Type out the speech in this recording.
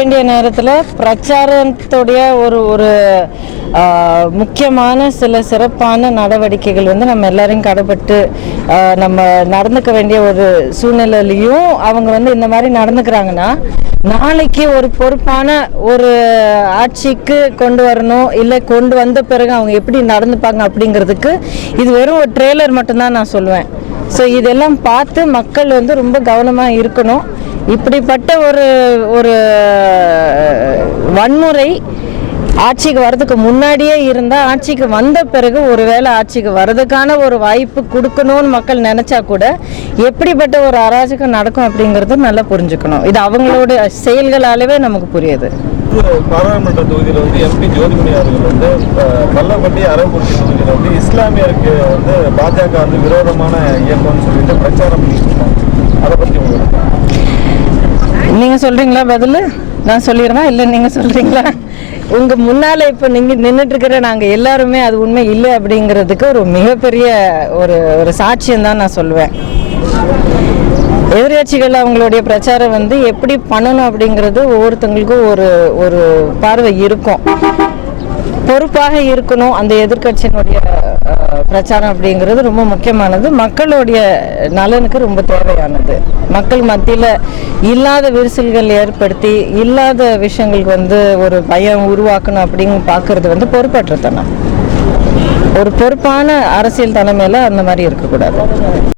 வேண்டிய நேரத்தில் பிரச்சாரத்துடைய ஒரு ஒரு முக்கியமான சில சிறப்பான நடவடிக்கைகள் வந்து நம்ம எல்லாரையும் கடைபட்டு நம்ம நடந்துக்க வேண்டிய ஒரு சூழ்நிலையிலையும் அவங்க வந்து இந்த மாதிரி நடந்துக்கிறாங்கன்னா நாளைக்கு ஒரு பொறுப்பான ஒரு ஆட்சிக்கு கொண்டு வரணும் இல்லை கொண்டு வந்த பிறகு அவங்க எப்படி நடந்துப்பாங்க அப்படிங்கிறதுக்கு இது வெறும் ஒரு ட்ரெய்லர் மட்டும்தான் நான் சொல்லுவேன். ஸோ இதெல்லாம் பார்த்து மக்கள் வந்து ரொம்ப கவனமாக இருக்கணும். இப்படிப்பட்ட ஒரு ஒரு வன்முறை ஆட்சிக்கு வரதுக்கு முன்னாடியே இருந்தால் ஆட்சிக்கு வந்த பிறகு ஒருவேளை ஆட்சிக்கு வர்றதுக்கான ஒரு வாய்ப்பு கொடுக்கணும்னு மக்கள் நினச்சா கூட எப்படிப்பட்ட ஒரு அராஜகம் நடக்கும் அப்படிங்கிறது நல்லா புரிஞ்சுக்கணும். இது அவங்களோட செயல்களாலவே நமக்கு புரியுது. பாராளுமன்ற தொகுதியில் வந்து எம்பி ஜோதிமணி அவர்கள் வந்து பல்லப்பட்டி அரவக்குறிச்சி தொகுதியில் வந்து இஸ்லாமியருக்கு வந்து பாஜக வந்து விரோதமான இயக்கம்னு சொல்லிட்டு பிரச்சாரம் பண்ணிட்டு இருக்காங்க அதை பற்றி உங்களுக்கு நீங்கள் சொல்கிறீங்களா பதில்? நான் சொல்லிடுறேன்? இல்லை நீங்கள் சொல்கிறீங்களா உங்கள் முன்னால் இப்போ நீங்கள் நின்றுட்டுருக்கிற நாங்கள் எல்லாருமே அது உண்மை இல்லை அப்படிங்கிறதுக்கு ஒரு மிகப்பெரிய ஒரு ஒரு சாட்சியம் தான் நான் சொல்லுவேன். எதிர்கட்சிகள் அவங்களுடைய பிரச்சாரம் வந்து எப்படி பண்ணணும் அப்படிங்கிறது ஒவ்வொருத்தங்களுக்கும் ஒரு ஒரு பார்வை இருக்கும். பொறுப்பாக இருக்கணும் அந்த எதிர்கட்சியினுடைய பிரச்சாரம் அப்படிங்கிறது ரொம்ப முக்கியமானது. மக்களுடைய நலனுக்கு ரொம்ப தேவையானது. மக்கள் மத்தியில் இல்லாத விரிசல்கள் ஏற்படுத்தி இல்லாத விஷயங்களுக்கு வந்து ஒரு பயம் உருவாக்கணும் அப்படின்னு பார்க்கறது வந்து பொறுப்பற்றத்தனம் ஒரு பொறுப்பான அரசியல் தலைமையில் அந்த மாதிரி இருக்கக்கூடாது.